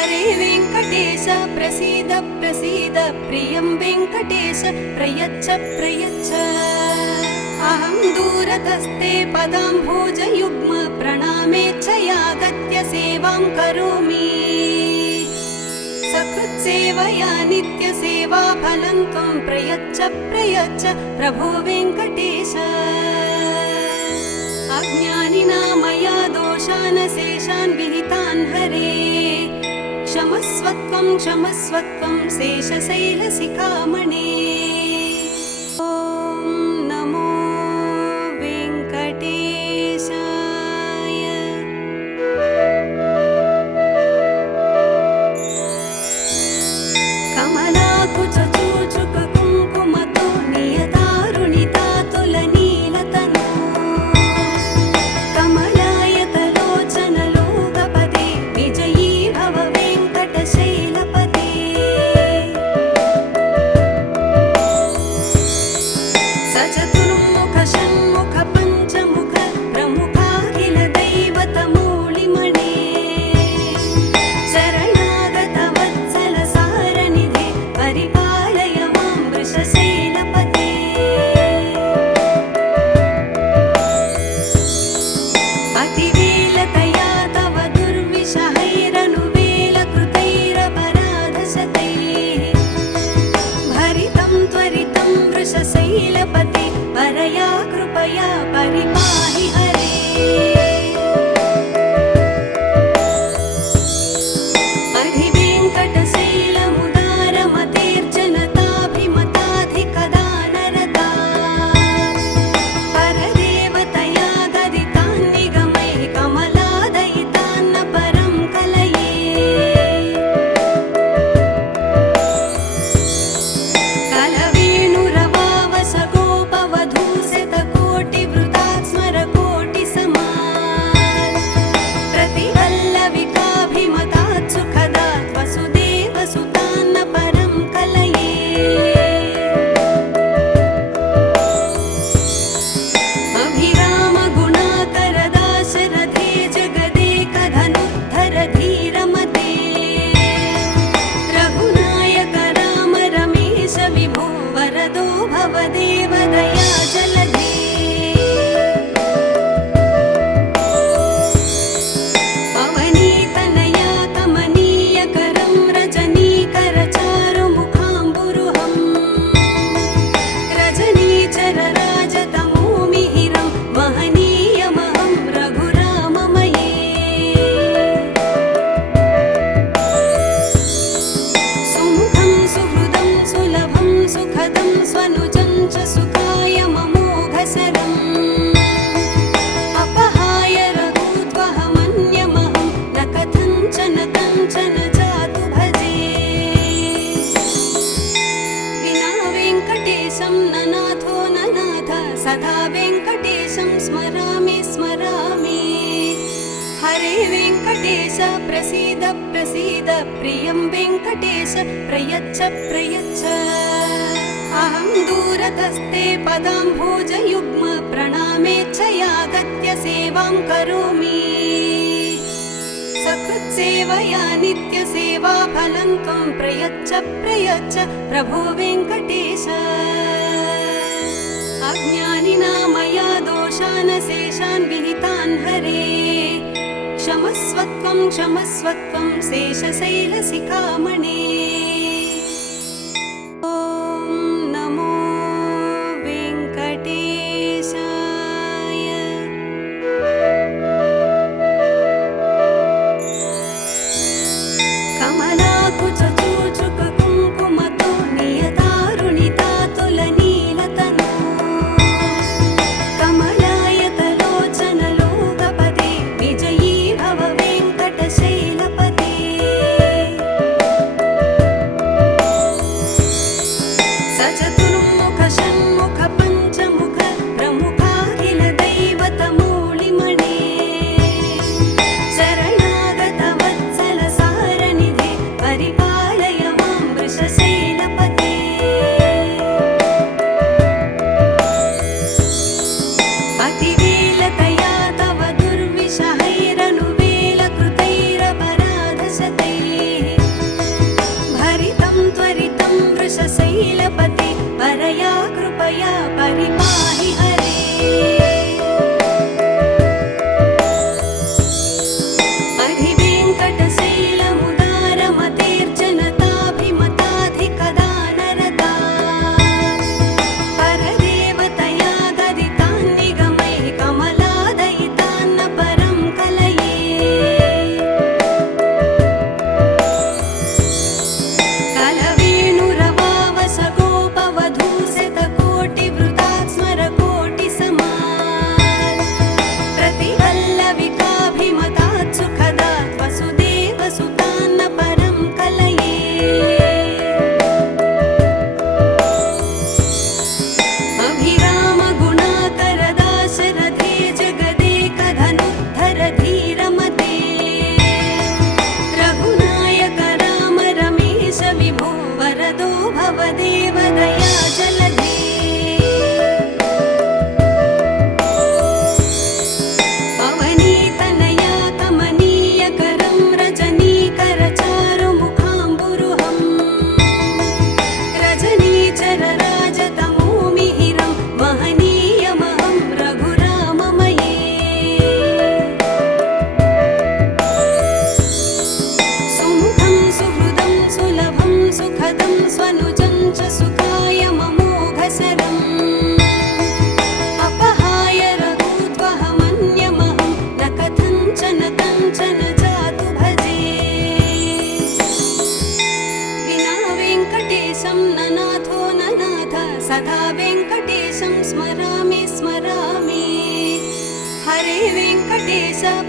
हरे वेङ्कटेश प्रसीद प्रसीद प्रियं वेङ्कटेश प्रयच्छ प्रयच्छ अहं दूरतस्ते पदाम्भोजयुग्म प्रणामेच्छयागत्य सेवां करोमि सकृत्सेवया नित्यसेवा फलं त्वं प्रयच्छ प्रयच्छ प्रभो वेङ्कटेश अज्ञानिना मया दोषान् शेषान् विहितान् हरे क्षमस्वत्वं क्षमस्वत्वं शेषशैलशिखामणे ॐ नमो वेङ्कटेशाय कमलाकुचूचुक कुङ्कुमतो नियतारुणितातुलनीलतनु कमलायतलोचनलोकपदे विजयी भव वेङ्कटशैलपते सचतुर्मुख षण्मुख पञ्चमुख प्रमुखाखिल दैवतमूलिमणे शरणागत वत्सल सारनिधे परिपालय मां वृषशैलपते अतिवेलतया तव दुर्विषहैरनुवेलकृतैरपराधशतैः भरितं त्वरितं वृषशैलपते परया कृपया परिपाहि हरे अधिवेङ्कटशैलमुदारमतेर्जनताभिमताधिकदानरता परदेवतया गदितान्निगमैः कमलादयितान्न परं कलये कलवेणुरवावसगोपवधूशतकोटिवृतात् स्मरकोटिसमात् प्रतिवल्लविकाभिमतात् सुखदात् वसुदेवसुतान्न परं कलये अभिरामगुणाकरदाशरथे जगदेकधनुद्धर धीरमते रघुनायक राम रमेश विभो वरदो भवदेव दया जलधे अवनीतनया कमनीयकरं रजनीकरचारुमुखाम्बुरुहं रजनीचरराजतमोमिहिरं महनीयमहं रघुराममये सुमुखं सुहृदं सुलभं सुखदं स्वनुजं च सुखाय ममोघसरम् अपहाय रघुत्वहमन्यमहं न कथञ्चन कञ्चन जातु भजे विना वेङ्कटेशं न नाथो न नाथ सदा वेङ्कटेशं स्मरामि स्मरामि हरे वेङ्कटेश प्रसीद प्रसीद प्रियं वेङ्कटेश प्रयच्छ प्रयच्छ अहं दूरतस्ते पदाम्भोजयुग्म प्रणामेच्छयागत्य सेवां करोमि सकृत्सेवया नित्यसेवा फलं त्वं प्रयच्छ प्रयच्छ प्रभो वेङ्कटेश अज्ञानिना मया दोषान् शेषान् विहितान् हरे क्षमस्वत्वं क्षमस्वत्वं शेषशैलशिखामणे ॐ नमो वेङ्कटेशाय कमलाकुचूचुक कुङ्कुमतो नियतारुणितातुलनीलतनु कमलायतलोचनलोकपदे विजयी भव वेङ्कटशैलपते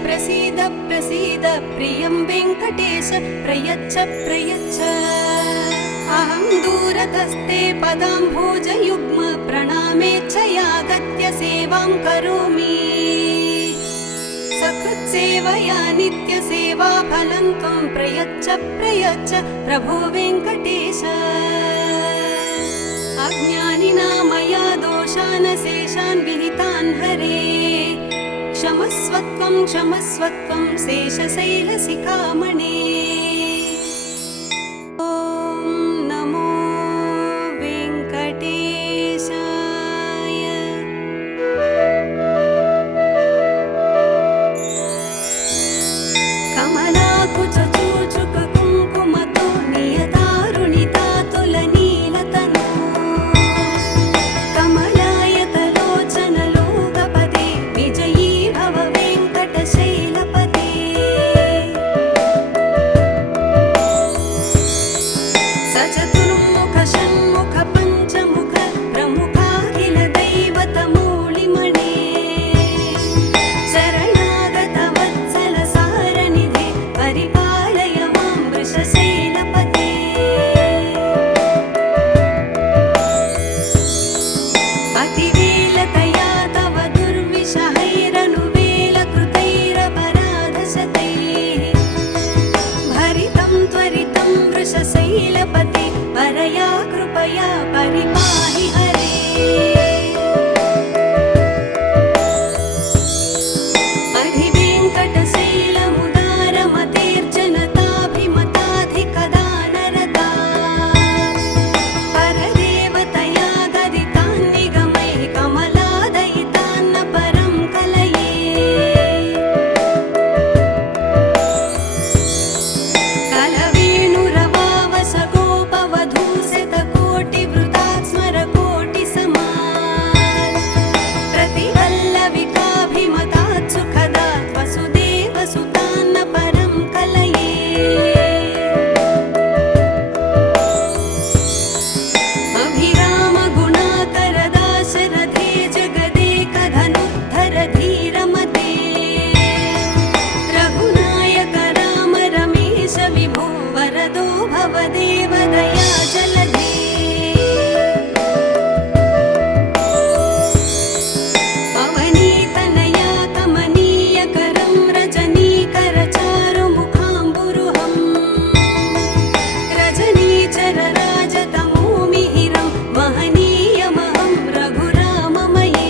प्रसीद प्रसीद प्रियं वेङ्कटेश प्रयच्छ प्रयच्छ अहं दूरतस्ते पदाम्भोजयुग्म प्रणामेच्छयागत्य सेवां करोमि सकृत्सेवया नित्यसेवाफलं त्वं प्रयच्छ प्रयच्छ प्रभो वेङ्कटेश अज्ञानिना मया दोषान् शेषान् विहितान् हरे क्षमस्वत्वं क्षमस्वत्वं शेषशैलशिखामणे ॐ नमो वेङ्कटेशाय कमलाकुचूचुककुङ्कुमतो नियतारुणितातुलनीलतनो कमलायतलोचनलोकपदे विजयी भव वेङ्कटशैलपते सचतुर्मुख षण्मुख पञ्चमुख प्रमुखाखिल दैवतमूलिमणे शरणागत वत्सल सारनिधे परिपालय मां वृषशैलपते अतिवेलतया तव दुर्विषहैरनुवेलकृतैरपराधशतैः भरितं त्वरितं वृषशैलपते परया कृपया परिपाहि हरे अधिवेङ्कटशैलमुदारमतेर्जनताभिमताधिकदानरता परदेवतया गदितान् निगमैः कमलादयितान्न परं कलये कलवेणुरवावसगोपवधूशतकोटिवृतात् स्मरकोटिसमात् प्रतिवल्लविकाभिमतात् सुखदात् वसुदेवसुतान्न परं कलये अभिरामगुणाकरदाशरथे जगदेकधनुद्धर धीरमते रघुनायक राम रमेश विभो वरदो भवदेव दया जलधे अवनीतनया कमनीयकरं रजनीकरचारुमुखाम्बुरुहं रजनीचरराजतमोमिहिरं महनीयमहं रघुराममये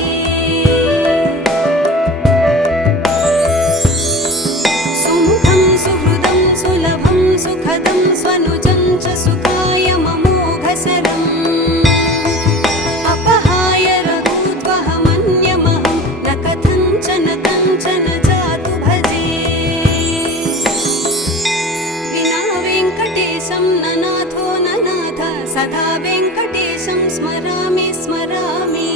सुमुखं सुहृदं सुलभं सुखदं स्वनुजं च सुखाय ममोघसरम् अपहाय रघूत्वहमन्यमहं न कथञ्चन कञ्चन जातु भजे विना वेङ्कटेशं न नाथो न नाथ सदा वेङ्कटेशं स्मरामि स्मरामि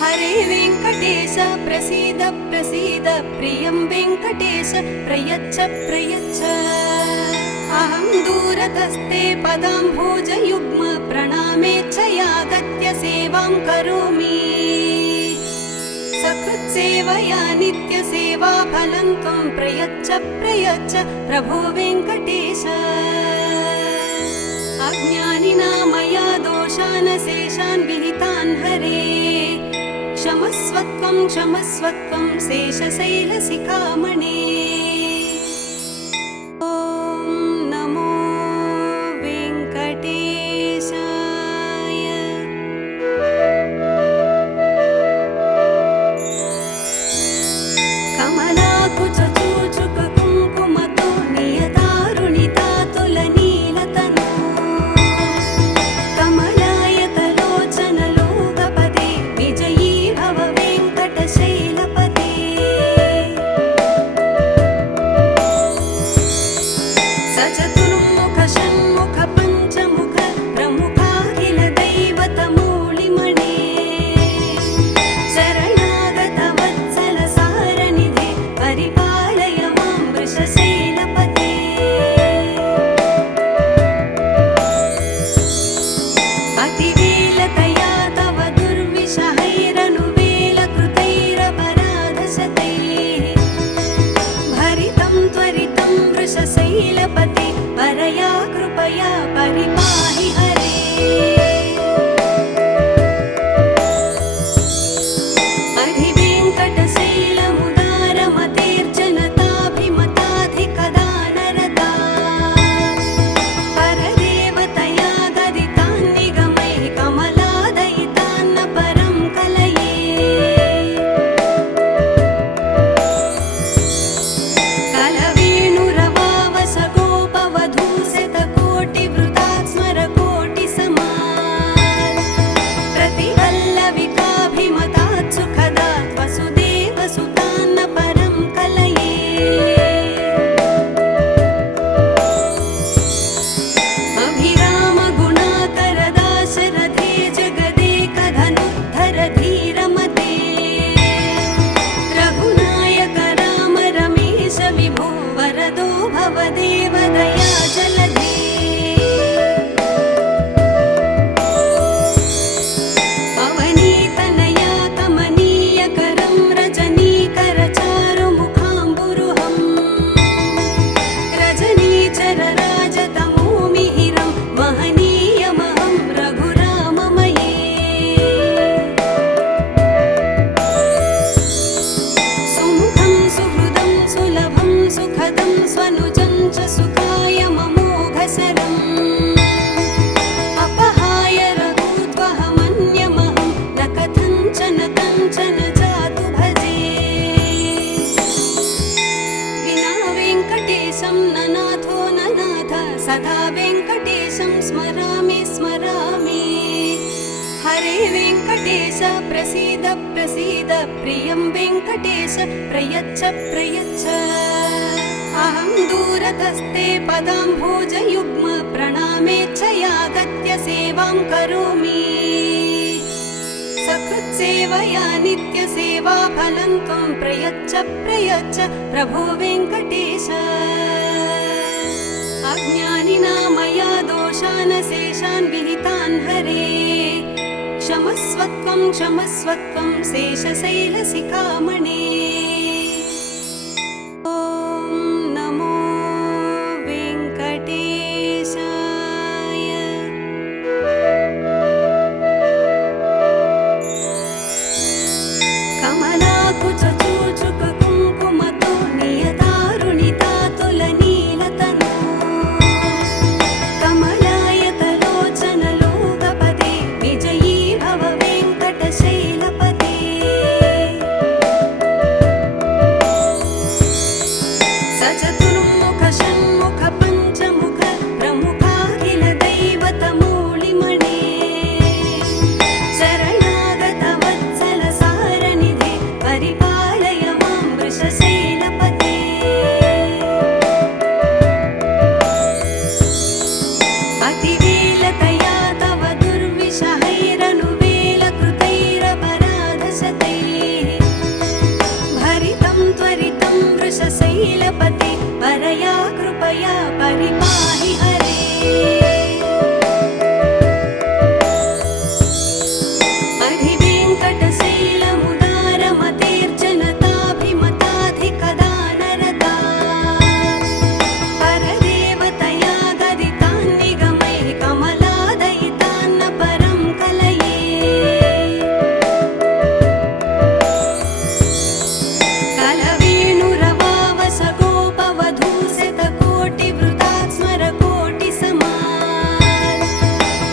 हरे वेङ्कटेश प्रसीद प्रसीद प्रियं वेङ्कटेश प्रयच्छ प्रयच्छ अहं दूरतस्ते पदाम्भोजयुग्म प्रणामेच्छयागत्य सेवां करोमि सकृत्सेवया नित्यसेवाफलं त्वं प्रयच्छ प्रयच्छ प्रभो वेङ्कटेश अज्ञानिना मया दोषान् शेषान् विहितान् हरे क्षमस्वत्वं क्षमस्वत्वं शेषशैलशिखामणे ॐ नमो वेङ्कटेशाय कमलाकुचूचुककुङ्कुमतो नियतारुणितातुलनीलतनो कमलायतलोचनलोकपदे विजयी भव वेङ्कटशैलपते वेङ्कटेशं ननाथो ननाथ सदा वेङ्कटेशं स्मरामि स्मरामि। हरे वेङ्कटेश प्रसीद प्रसीद प्रियं वेङ्कटेश प्रयच्छ प्रयच्छ। अहं दूरतस्ते पदाम्भोजयुग्म प्रणामेच्छयागत्य सेवां करोमि। सकृत्सेवया नित्यसेवा फलं त्वं प्रयच्छ प्रयच्छ प्रभो वेङ्कटेश। अज्ञानिना मया दोषान् शेषान् विहितान् हरे क्षमस्वत्वं क्षमस्वत्वं शेषशैलशिखामणे। ॐ नमो वेङ्कटेशाय। कमलाकुचूचुककुङ्कुमतो नियतारुणितातुलनीलतनो कमलायतलोचनलोकपदे विजयी भव वेङ्कटशैलपते। सचतुर्मुख षण्मुख पञ्चमुख प्रमुखाखिल दैवतमूलिमणे शरणागत वत्सल सारनिधे परिपालय मां वृषशैलपते। अतिवेलतया तव दुर्विषहैरनुवेलकृतैरपराधशतैः भरितं त्वरितं वृषशैलपते परया कृपया परिपाहि हरे। अधिवेङ्कटशैलमुदारमतेर्जनताभिमताधिकदानरता परदेवतया गदितान् निगमैः कमलादयितान्न परं कलये। कलवेणुरवावसगोपवधूशतकोटिवृतात् स्मरकोटिसमात्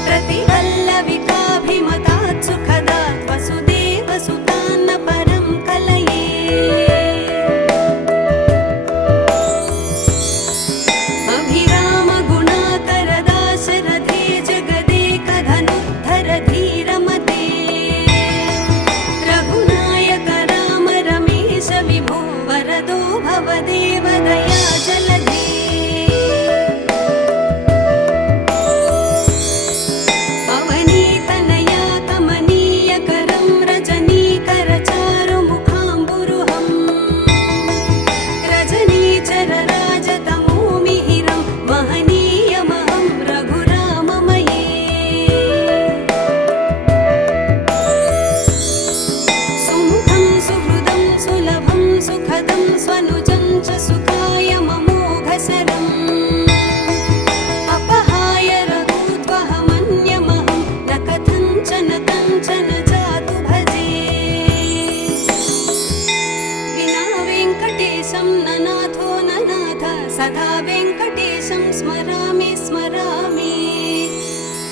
प्रतिवल्लविकाभिमतात् सुखदात् वसुदेवसुतान्न परं कलये। अभिरामगुणाकरदाशरथे जगदेकधनुद्धर धीरमते रघुनायक राम रमेश विभो वरदो भवदेव दयाजलधे। अवनीतनया कमनीयकरं रजनीकरचारुमुखाम्बुरुहं रजनीचरराजतमोमिहिरं महनीयमहं रघुराममये। सुमुखं सुहृदं सुलभं सुखदं स्वनुजं च सुखाय ममोघशरम् अपहाय रघूत्वहमन्यमहं न कथञ्चन कञ्चन जातु भजे। विना वेङ्कटेशं ननाथो ननाथ सदा वेङ्कटेशं स्मरामि स्मरामि।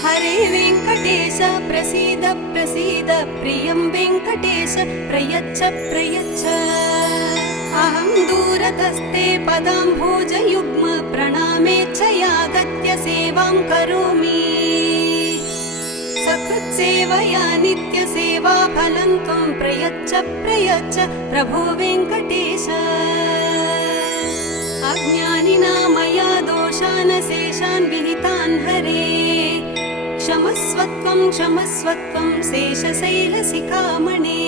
हरे वेङ्कटेश प्रसीद प्रसीद प्रियं वेङ्कटेश प्रयच्छ प्रयच्छ। अहं दूरतस्ते पदाम्भोजयुग्म प्रणामेच्छयागत्य सेवां करोमि। सकृत्सेवया नित्यसेवा फलं त्वं प्रयच्छ प्रयच्छ प्रभो वेङ्कटेश। अज्ञानिना मया दोषान् शेषान् विहितान् हरे क्षमस्वत्वं क्षमस्वत्वं शेषशैलशिखामणे।